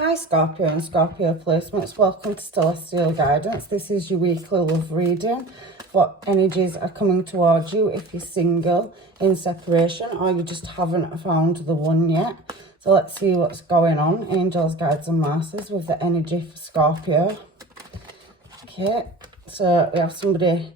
Hi Scorpio and Scorpio placements, welcome to Celestial Guidance. This is your weekly love reading. What energies are coming towards you if you're single, in separation, or you just haven't found the one yet. So let's see what's going on. Angels, guides and masters with the energy for Scorpio. Okay, so we have somebody,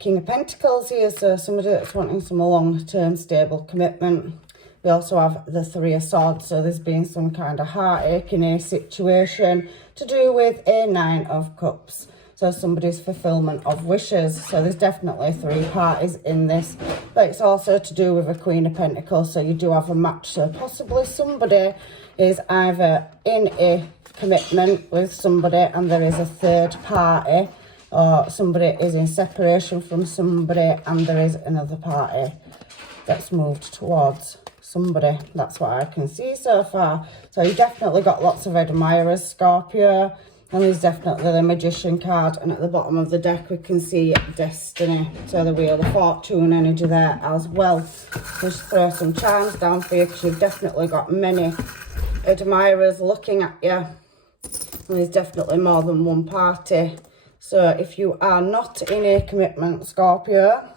King of Pentacles here, so somebody that's wanting some long-term stable commitment. We also have the Three of Swords, so there's been some kind of heartache in a situation to do with a Nine of Cups. So somebody's fulfillment of wishes. So there's definitely three parties in this, but it's also to do with a Queen of Pentacles. So you do have a match. So possibly somebody is either in a commitment with somebody and there is a third party, or somebody is in separation from somebody and there is another party that's moved towards somebody. That's what I can see so far. So you definitely got lots of admirers, Scorpio, and there's definitely the Magician card, and at the bottom of the deck we can see Destiny, so the Wheel of Fortune energy there as well. Just throw some charms down for you because you've definitely got many admirers looking at you, and there's definitely more than one party. So if you are not in a commitment, Scorpio,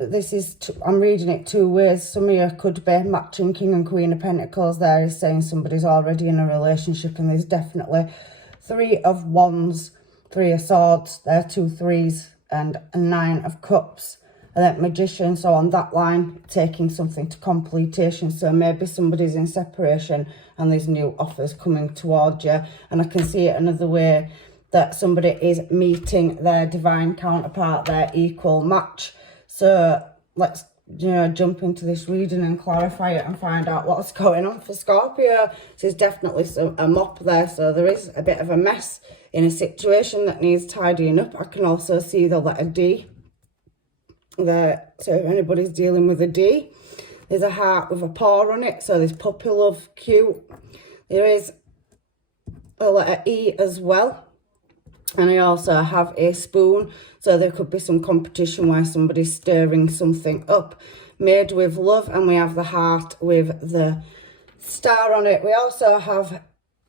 this is, I'm reading it two ways. Some of you could be matching King and Queen of Pentacles. There is saying somebody's already in a relationship, and there's definitely Three of Wands, Three of Swords, there are two threes, and a Nine of Cups, and then Magician. So on that line, taking something to completion. So maybe somebody's in separation and there's new offers coming towards you. And I can see it another way, that somebody is meeting their divine counterpart, their equal match. So let's, jump into this reading and clarify it and find out what's going on for Scorpio. There's definitely a mop there, so there is a bit of a mess in a situation that needs tidying up. I can also see the letter D there, so if anybody's dealing with a D, there's a heart with a paw on it, so there's puppy love, cute. There is a letter E as well. And I also have a spoon, so there could be some competition where somebody's stirring something up. Made with love, and we have the heart with the star on it. We also have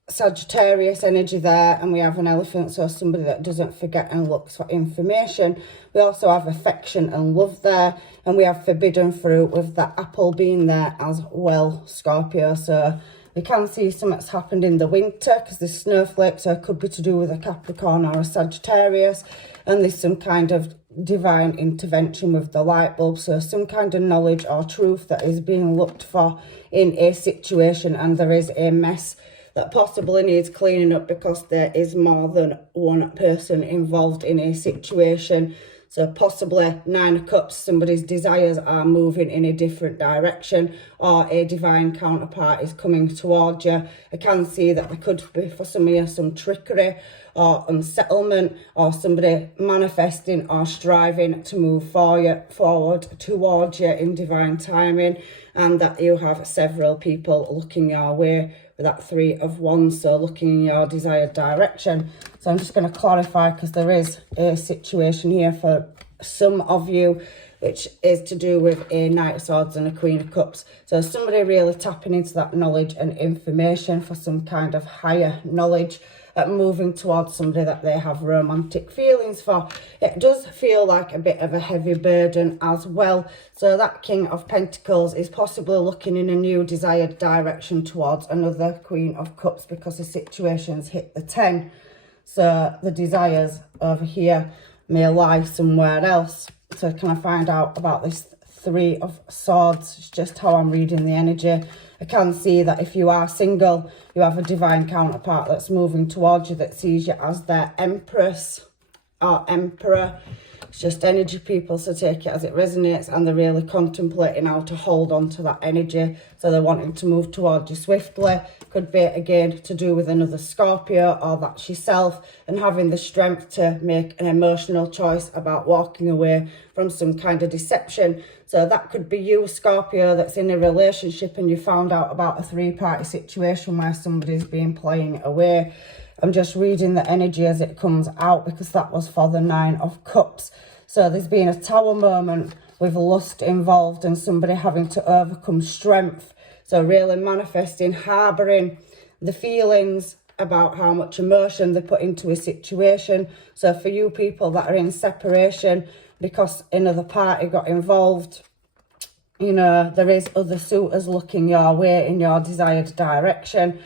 Sagittarius energy there, and we have an elephant, so somebody that doesn't forget and looks for information. We also have affection and love there, and we have forbidden fruit with the apple being there as well, Scorpio. So we can see something's happened in the winter because there's snowflakes, so it could be to do with a Capricorn or a Sagittarius, and there's some kind of divine intervention with the light bulb, so some kind of knowledge or truth that is being looked for in a situation, and there is a mess that possibly needs cleaning up because there is more than one person involved in a situation. So possibly Nine of Cups, somebody's desires are moving in a different direction, or a divine counterpart is coming towards you. I can see that there could be, for some of you, some trickery or unsettlement, or somebody manifesting or striving to move forward towards you in divine timing, and that you have several people looking your way with that Three of Wands, so looking in your desired direction. So I'm just going to clarify, because there is a situation here for some of you which is to do with a Knight of Swords and a Queen of Cups. So somebody really tapping into that knowledge and information for some kind of higher knowledge, moving towards somebody that they have romantic feelings for. It does feel like a bit of a heavy burden as well. So that King of Pentacles is possibly looking in a new desired direction towards another Queen of Cups, because the situation's hit the 10. So the desires over here may lie somewhere else. So can I find out about this Three of Swords? It's just how I'm reading the energy. I can see that if you are single, you have a divine counterpart that's moving towards you, that sees you as their Empress or Emperor. It's just energy, people, so take it as it resonates, and they're really contemplating how to hold on to that energy. So they're wanting to move towards you swiftly. Could be, again, to do with another Scorpio, or that's yourself, and having the strength to make an emotional choice about walking away from some kind of deception. So that could be you, Scorpio, that's in a relationship and you found out about a three-party situation where somebody's been playing away. I'm just reading the energy as it comes out, because that was for the Nine of Cups. So there's been a tower moment with lust involved and somebody having to overcome strength. So really manifesting, harbouring the feelings, about how much emotion they put into a situation. So for you people that are in separation because another party got involved, you know, there is other suitors looking your way in your desired direction.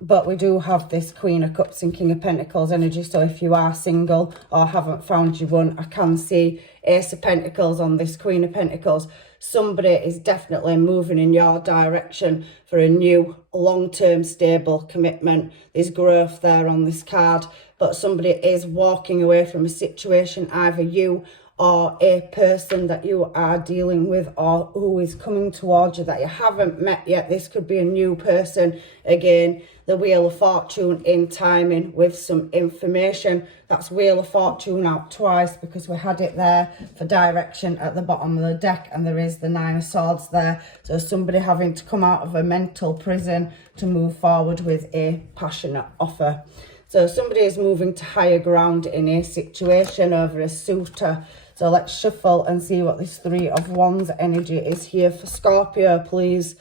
But we do have this Queen of Cups and King of Pentacles energy. So if you are single or haven't found you one, I can see Ace of Pentacles on this Queen of Pentacles. Somebody is definitely moving in your direction for a new long-term stable commitment. There's growth there on this card. But somebody is walking away from a situation, either you or a person that you are dealing with or who is coming towards you that you haven't met yet. This could be a new person. Again, the Wheel of Fortune in timing with some information. That's Wheel of Fortune out twice because we had it there for direction at the bottom of the deck, and there is the Nine of Swords there. So somebody having to come out of a mental prison to move forward with a passionate offer. So somebody is moving to higher ground in a situation over a suitor. So let's shuffle and see what this Three of Wands energy is here for Scorpio, please,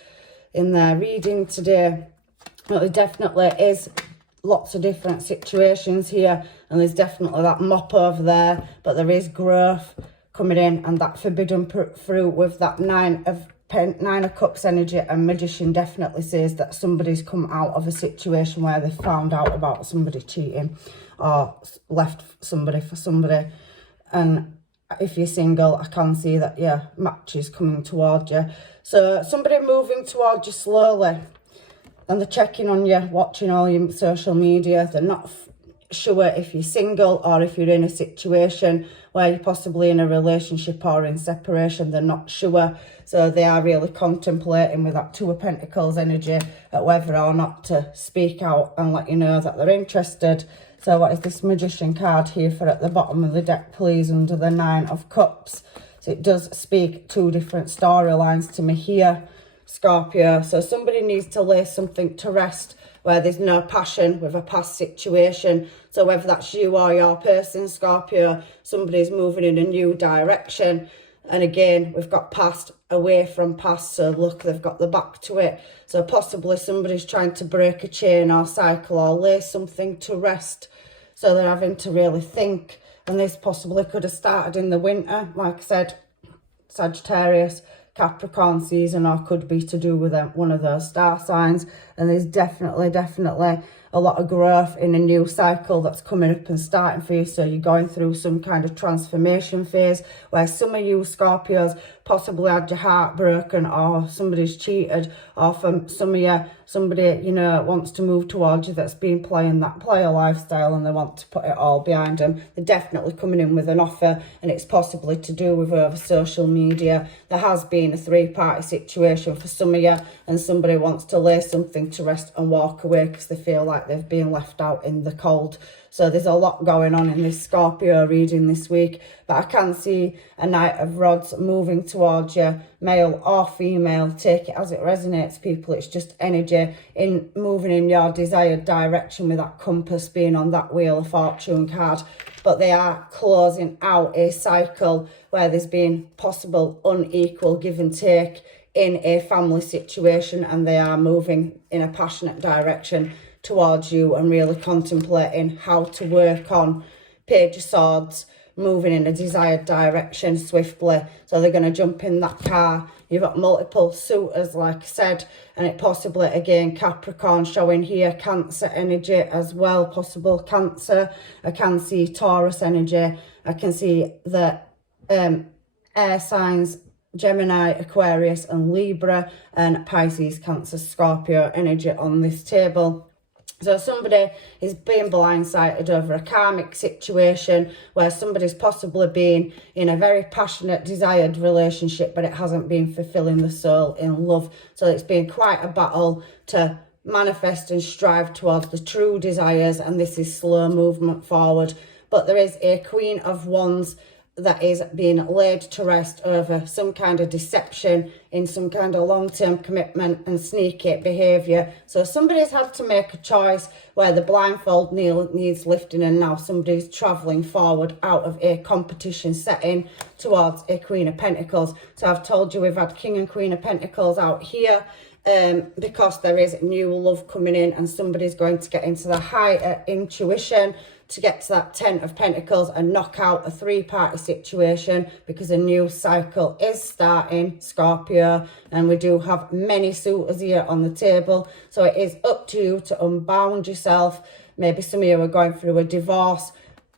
in their reading today. Well, there definitely is lots of different situations here, and there's definitely that mop over there, but there is growth coming in, and that forbidden fruit with that Nine of Cups energy and Magician definitely says that somebody's come out of a situation where they found out about somebody cheating or left somebody for somebody. And if you're single, I can see that, yeah, match is coming towards you. So somebody moving towards you slowly, and they're checking on you, watching all your social media. They're not sure if you're single or if you're in a situation where you're possibly in a relationship or in separation. They're not sure. So they are really contemplating with that Two of Pentacles energy at whether or not to speak out and let you know that they're interested. So what is this Magician card here for at the bottom of the deck, please, under the Nine of Cups? So it does speak two different storylines to me here, Scorpio. So somebody needs to lay something to rest where there's no passion with a past situation. So whether that's you or your person, Scorpio, somebody's moving in a new direction. And again, we've got past, away from past. So look, they've got the back to it. So possibly somebody's trying to break a chain or cycle or lay something to rest. So they're having to really think. And this possibly could have started in the winter, like I said, Sagittarius, Capricorn season, or could be to do with one of those star signs. And there's definitely a lot of growth in a new cycle that's coming up and starting for you. So you're going through some kind of transformation phase where some of you Scorpios possibly had your heart broken, or somebody's cheated, or from some of you, somebody, you know, wants to move towards you that's been playing that player lifestyle and they want to put it all behind them. They're definitely coming in with an offer, and it's possibly to do with over social media. There has been a three-party situation for some of you, and somebody wants to lay something to rest and walk away because they feel like they've been left out in the cold. So there's a lot going on in this Scorpio reading this week. But I can see a Knight of Rods moving towards you, male or female. Take it as it resonates, people. It's just energy in moving in your desired direction, with that compass being on that Wheel of Fortune card. But they are closing out a cycle where there's been possible unequal give and take in a family situation, and they are moving in a passionate direction towards you and really contemplating how to work on Page of Swords, moving in a desired direction swiftly. So they're going to jump in that car. You've got multiple suitors, like I said, and it possibly, again, Capricorn showing here, Cancer energy as well, possible Cancer. I can see Taurus energy. I can see the air signs, Gemini, Aquarius and Libra, and Pisces, Cancer, Scorpio energy on this table. So somebody is being blindsided over a karmic situation where somebody's possibly been in a very passionate, desired relationship, but it hasn't been fulfilling the soul in love. So it's been quite a battle to manifest and strive towards the true desires, and this is slow movement forward. But there is a Queen of Wands that is being laid to rest over some kind of deception in some kind of long-term commitment and sneaky behaviour. So somebody's had to make a choice where the blindfold needs lifting, and now somebody's travelling forward out of a competition setting towards a Queen of Pentacles. So I've told you we've had King and Queen of Pentacles out here because there is new love coming in and somebody's going to get into the higher intuition to get to that 10 of Pentacles and knock out a three-party situation, because a new cycle is starting, Scorpio, and we do have many suitors here on the table. So it is up to you to unbound yourself. Maybe some of you are going through a divorce.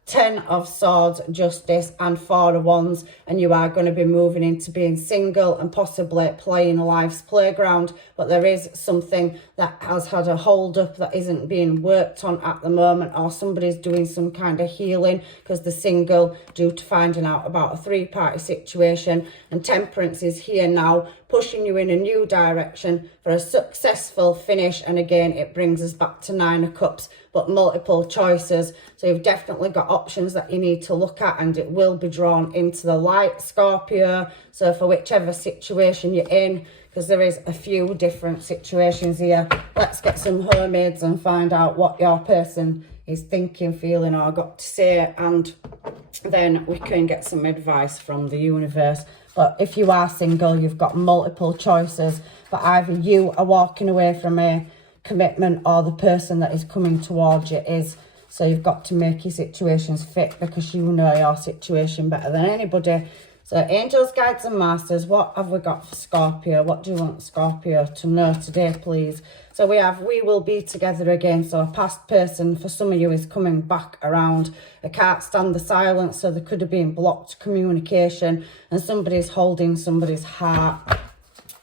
10 of Swords, Justice, and 4 of Wands, and you are going to be moving into being single and possibly playing life's playground. But there is something that has had a hold up that isn't being worked on at the moment, or somebody's doing some kind of healing because they're single due to finding out about a three-party situation. And Temperance is here now, pushing you in a new direction for a successful finish. And again, it brings us back to 9 of Cups, but multiple choices. So you've definitely got options that you need to look at, and it will be drawn into the light, Scorpio. So for whichever situation you're in, because there is a few different situations here, let's get some mermaids and find out what your person is thinking, feeling, or got to say, and then we can get some advice from the universe. But if you are single, you've got multiple choices, but either you are walking away from a commitment or the person that is coming towards you is. So you've got to make your situations fit, because you know your situation better than anybody. So angels, guides and masters, what have we got for Scorpio? What do you want Scorpio to know today, please? So we have, we will be together again. So a past person for some of you is coming back around. I can't stand the silence, so there could have been blocked communication and somebody's holding somebody's heart.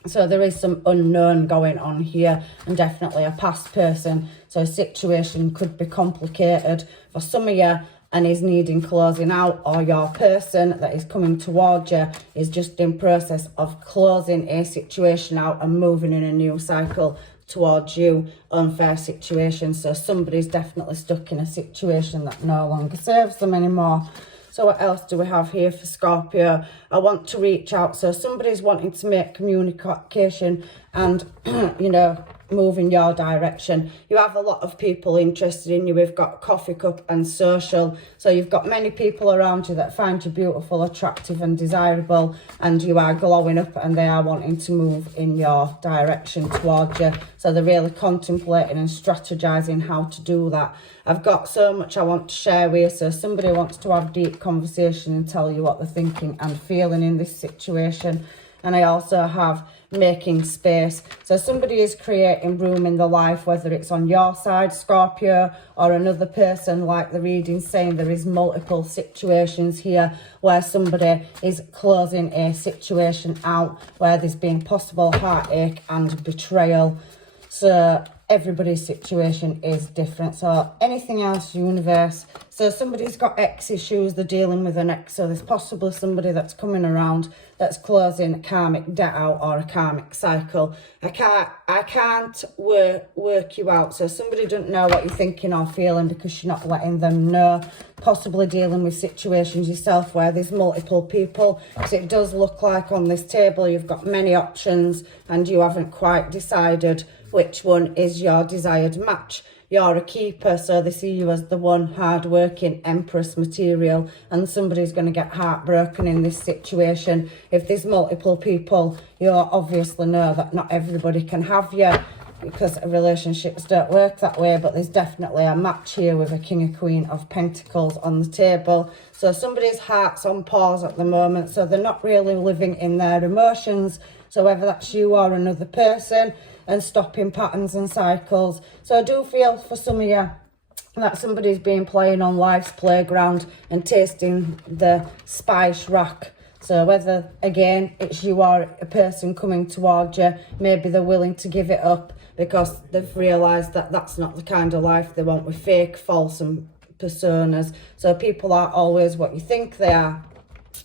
So there is some unknown going on here, and definitely a past person. So a situation could be complicated for some of you and is needing closing out, or your person that is coming towards you is just in process of closing a situation out and moving in a new cycle towards you. Unfair situation. So somebody's definitely stuck in a situation that no longer serves them anymore. So what else do we have here for Scorpio? I want to reach out. So somebody's wanting to make communication and, you know, move in your direction. You have a lot of people interested in you. We've got coffee cup and social. So you've got many people around you that find you beautiful, attractive and desirable, and you are glowing up and they are wanting to move in your direction towards you. So they're really contemplating and strategizing how to do that. I've got so much I want to share with you. So somebody wants to have deep conversation and tell you what they're thinking and feeling in this situation. And I also have making space. So somebody is creating room in their life, whether it's on your side, Scorpio, or another person, like the reading saying there is multiple situations here where somebody is closing a situation out where there's been possible heartache and betrayal. So everybody's situation is different. So anything else, universe? So somebody's got ex issues, they're dealing with an ex. So there's possibly somebody that's coming around that's closing a karmic debt out or a karmic cycle. I can't work you out. So somebody doesn't know what you're thinking or feeling because you're not letting them know. Possibly dealing with situations yourself where there's multiple people. So it does look like on this table you've got many options and you haven't quite decided which one is your desired match. You're a keeper, so they see you as the one hard-working Empress material, and somebody's going to get heartbroken in this situation. If there's multiple people, you obviously know that not everybody can have you, because relationships don't work that way, but there's definitely a match here with a King and Queen of Pentacles on the table. So somebody's heart's on pause at the moment, so they're not really living in their emotions. So whether that's you or another person, and stopping patterns and cycles. So I do feel for some of you that somebody's been playing on life's playground and tasting the spice rack. So whether, again, it's you or a person coming towards you, maybe they're willing to give it up because they've realised that that's not the kind of life they want, with fake, false and personas. So people aren't always what you think they are.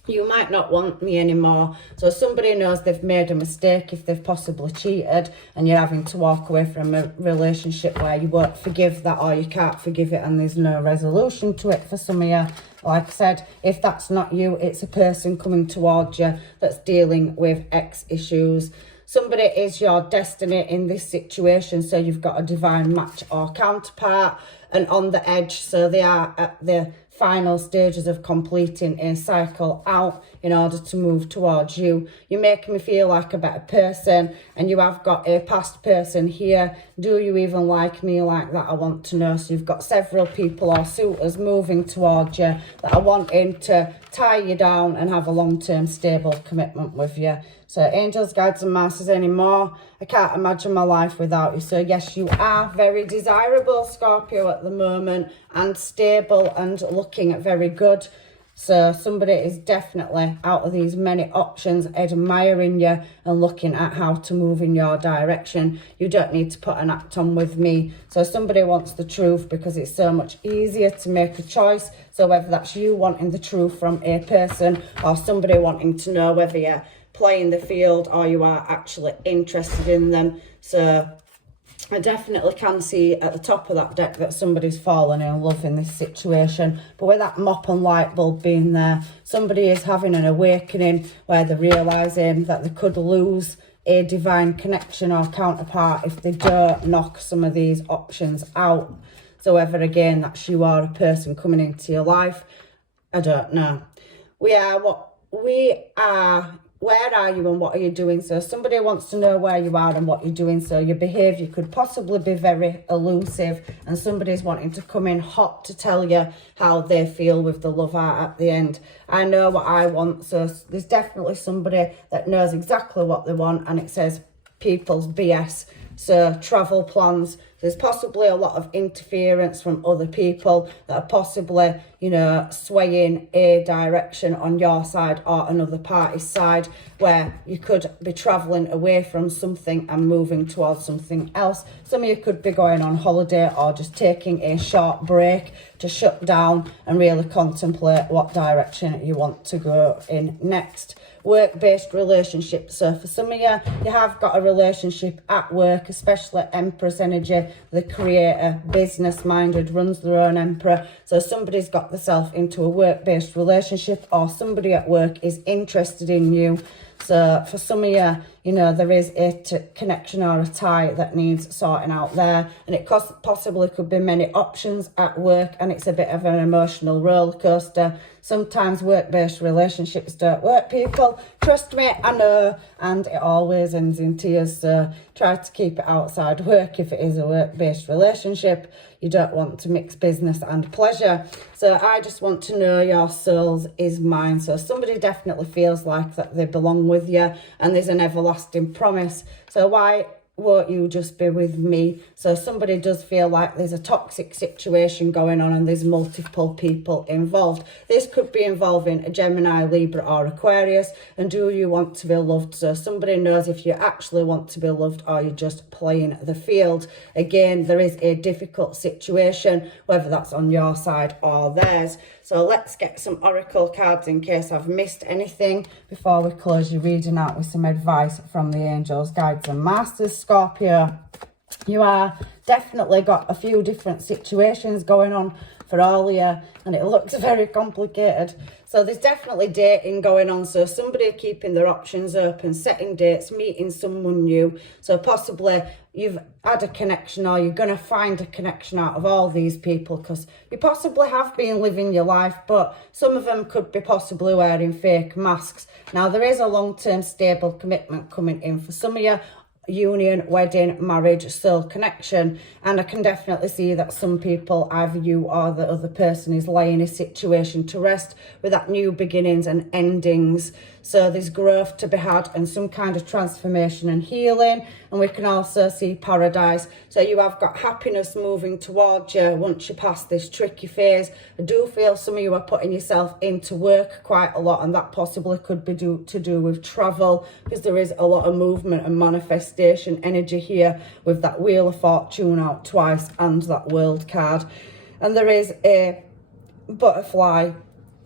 You might not want me anymore. So somebody knows they've made a mistake if they've possibly cheated, and you're having to walk away from a relationship where you won't forgive that, or you can't forgive it and there's no resolution to it for some of you. Like I said, if that's not you, it's a person coming towards you that's dealing with ex issues. Somebody is your destiny in this situation, so you've got a divine match or counterpart and on the edge, so they are at the final stages of completing a cycle out in order to move towards you. You're making me feel like a better person, and you have got a past person here. Do you even like me like that? I want to know. So you've got several people or suitors moving towards you that are wanting to tie you down and have a long-term stable commitment with you. So angels, guides and masters anymore. I can't imagine my life without you. So yes, you are very desirable, Scorpio, at the moment, and stable and looking very good. So somebody is definitely, out of these many options, admiring you and looking at how to move in your direction. You don't need to put an act on with me. So somebody wants the truth because it's so much easier to make a choice. So whether that's you wanting the truth from a person or somebody wanting to know whether you're playing the field or you are actually interested in them. So I definitely can see at the top of that deck that somebody's fallen in love in this situation. But with that mop and light bulb being there, somebody is having an awakening where they're realising that they could lose a divine connection or counterpart if they don't knock some of these options out. So whether, again, that's you or a person coming into your life, I don't know. Where are you and what are you doing? So somebody wants to know where you are and what you're doing. So your behaviour could possibly be very elusive, and somebody's wanting to come in hot to tell you how they feel with the love art at the end. I know what I want. So there's definitely somebody that knows exactly what they want, and it says people's BS. So travel plans, there's possibly a lot of interference from other people that are possibly, you know, swaying a direction on your side or another party's side, where you could be travelling away from something and moving towards something else. Some of you could be going on holiday or just taking a short break to shut down and really contemplate what direction you want to go in next. Work-based relationships. So for some of you, you have got a relationship at work, especially Empress energy, the creator, business-minded, runs their own emperor. So somebody's got themselves into a work-based relationship, or somebody at work is interested in you. So for some of you, you know, there is a connection or a tie that needs sorting out there. And it possibly could be many options at work, and it's a bit of an emotional roller coaster. Sometimes work-based relationships don't work, people. Trust me, I know. And it always ends in tears. So try to keep it outside work if it is a work-based relationship. You don't want to mix business and pleasure. So I just want to know your souls is mine. So somebody definitely feels like that they belong with you, and there's an everlasting promise. So why won't you just be with me? So somebody does feel like there's a toxic situation going on and there's multiple people involved. This could be involving a Gemini, Libra or Aquarius. And do you want to be loved? So somebody knows if you actually want to be loved or you're just playing the field. Again, there is a difficult situation, whether that's on your side or theirs. So let's get some oracle cards in case I've missed anything before we close your reading out with some advice from the angels, guides and masters. Scorpio, you are definitely got a few different situations going on for all of you, and it looks very complicated. So there's definitely dating going on. So somebody keeping their options open, setting dates, meeting someone new. So possibly you've had a connection, or you're going to find a connection out of all these people, because you possibly have been living your life, but some of them could be possibly wearing fake masks. Now, there is a long-term stable commitment coming in for some of you. Union, wedding, marriage, soul connection. And I can definitely see that some people, either you or the other person, is laying a situation to rest with that new beginnings and endings. So there's growth to be had and some kind of transformation and healing. And we can also see paradise. So you have got happiness moving towards you once you pass this tricky phase. I do feel some of you are putting yourself into work quite a lot, and that possibly could be to do with travel, because there is a lot of movement and manifestation energy here with that Wheel of Fortune out twice and that World card. And there is a butterfly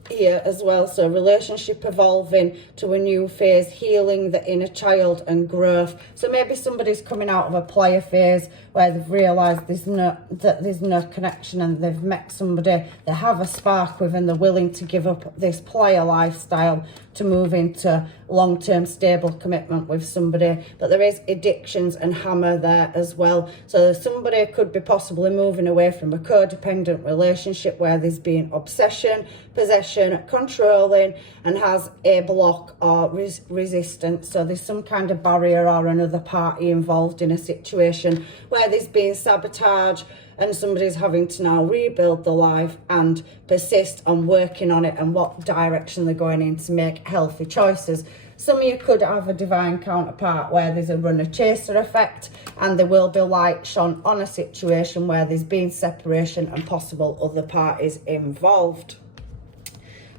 here as well. So relationship evolving to a new phase, healing the inner child and growth. So maybe somebody's coming out of a player phase where they've realised there's no connection, and they've met somebody they have a spark with, and they're willing to give up this player lifestyle to move into long-term stable commitment with somebody, but there is addictions and hammer there as well. So somebody could be possibly moving away from a codependent relationship where there's been obsession, possession, controlling, and has a block or resistance. So there's some kind of barrier or another party involved in a situation where there's been sabotage, and somebody's having to now rebuild their life and persist on working on it and what direction they're going in to make healthy choices. Some of you could have a divine counterpart where there's a runner-chaser effect, and there will be light shone on a situation where there's been separation and possible other parties involved.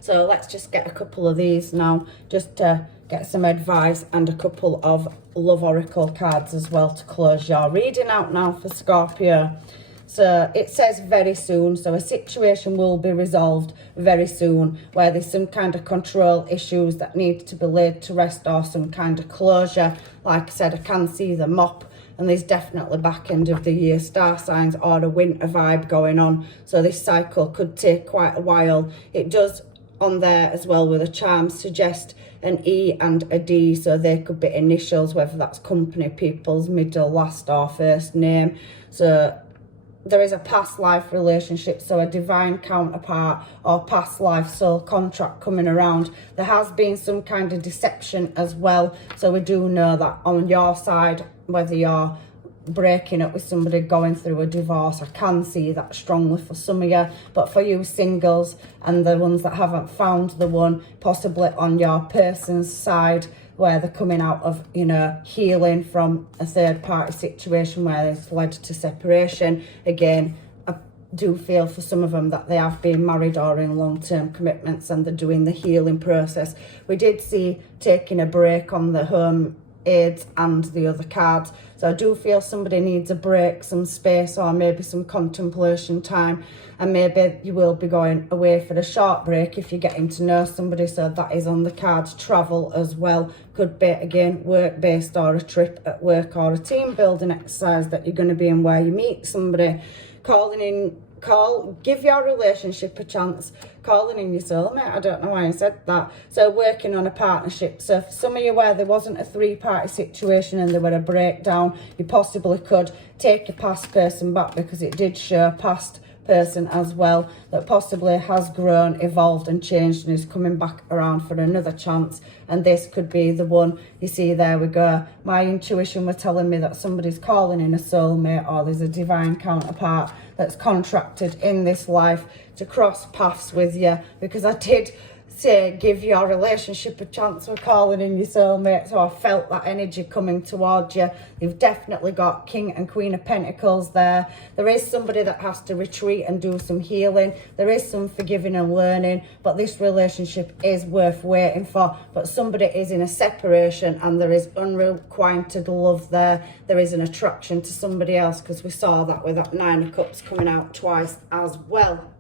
So let's just get a couple of these now, just to get some advice, and a couple of love oracle cards as well to close your reading out now for Scorpio. So it says very soon, so a situation will be resolved very soon where there's some kind of control issues that need to be laid to rest, or some kind of closure. Like I said, I can see the mop, and there's definitely back end of the year star signs or a winter vibe going on. So this cycle could take quite a while. It does on there as well with a charm suggest an E and a D, so they could be initials, whether that's company, people's middle, last or first name. So there is a past life relationship, so a divine counterpart or past life soul contract coming around. There has been some kind of deception as well, so we do know that on your side, whether you're breaking up with somebody, going through a divorce, I can see that strongly for some of you. But for you singles and the ones that haven't found the one, possibly on your person's side, where they're coming out of, you know, healing from a third party situation where it's led to separation. Again, I do feel for some of them that they have been married or in long-term commitments and they're doing the healing process. We did see taking a break on the home aids and the other cards. So I do feel somebody needs a break, some space, or maybe some contemplation time. And maybe you will be going away for a short break if you're getting to know somebody. So that is on the cards. Travel as well. Could be, again, work-based or a trip at work or a team building exercise that you're going to be in where you meet somebody. Give your relationship a chance. Calling in your soulmate, I don't know why I said that. So working on a partnership. So for some of you where there wasn't a three-party situation and there were a breakdown, you possibly could take your past person back, because it did show past person as well that possibly has grown, evolved and changed and is coming back around for another chance. And this could be the one. You see, there we go. My intuition was telling me that somebody's calling in a soulmate, or there's a divine counterpart that's contracted in this life to cross paths with you, because I did say give your relationship a chance for calling in your soulmate. So I felt that energy coming towards you. You've definitely got King and Queen of Pentacles there. There is somebody that has to retreat and do some healing. There is some forgiving and learning, but this relationship is worth waiting for. But somebody is in a separation and there is unrequited love there. There is an attraction to somebody else, because we saw that with that Nine of Cups coming out twice as well.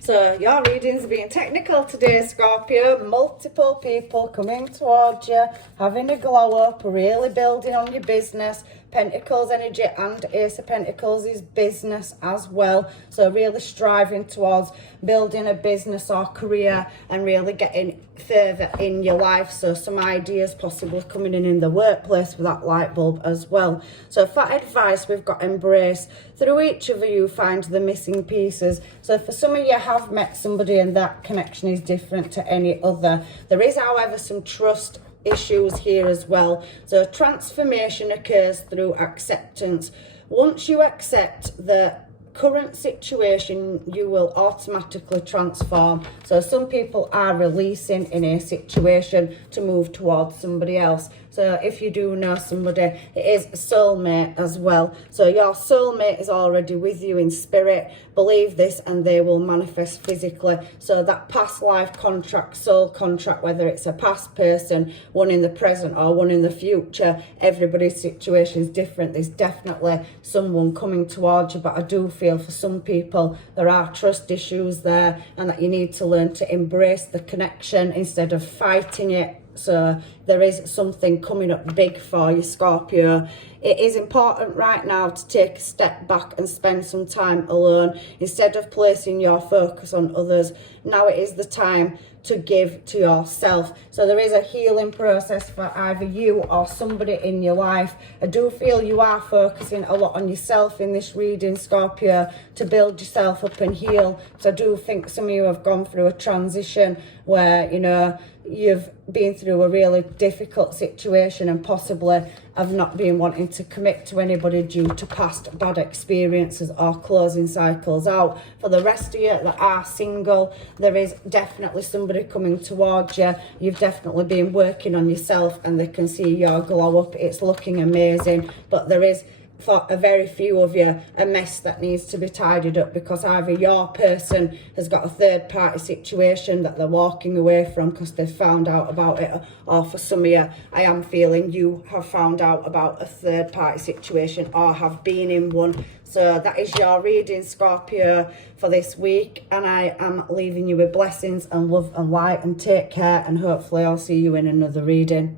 So your readings are being technical today, Scorpio. Multiple people coming towards you, having a glow up, really building on your business. Pentacles energy and Ace of Pentacles is business as well. So really striving towards building a business or career and really getting further in your life. So some ideas possibly coming in the workplace with that light bulb as well. So for advice, we've got embrace. Through each of you, find the missing pieces. So for some of you have met somebody and that connection is different to any other. There is, however, some trust issues here as well. So transformation occurs through acceptance. Once you accept the current situation, you will automatically transform. So some people are releasing in a situation to move towards somebody else. So if you do know somebody, it is a soulmate as well. So your soulmate is already with you in spirit. Believe this and they will manifest physically. So that past life contract, soul contract, whether it's a past person, one in the present or one in the future, everybody's situation is different. There's definitely someone coming towards you, but I do feel for some people there are trust issues there, and that you need to learn to embrace the connection instead of fighting it. So there is something coming up big for you, Scorpio. It is important right now to take a step back and spend some time alone instead of placing your focus on others. Now it is the time to give to yourself. So there is a healing process for either you or somebody in your life. I do feel you are focusing a lot on yourself in this reading, Scorpio, to build yourself up and heal. So I do think some of you have gone through a transition where, you know, you've been through a really difficult situation and possibly have not been wanting to commit to anybody due to past bad experiences or closing cycles out. For the rest of you that are single, there is definitely somebody coming towards you. You've definitely been working on yourself and they can see your glow up. It's looking amazing, but there is, for a very few of you, a mess that needs to be tidied up, because either your person has got a third party situation that they're walking away from because they've found out about it, or for some of you, I am feeling you have found out about a third party situation or have been in one. So that is your reading, Scorpio, for this week, and I am leaving you with blessings and love and light, and take care, and hopefully I'll see you in another reading.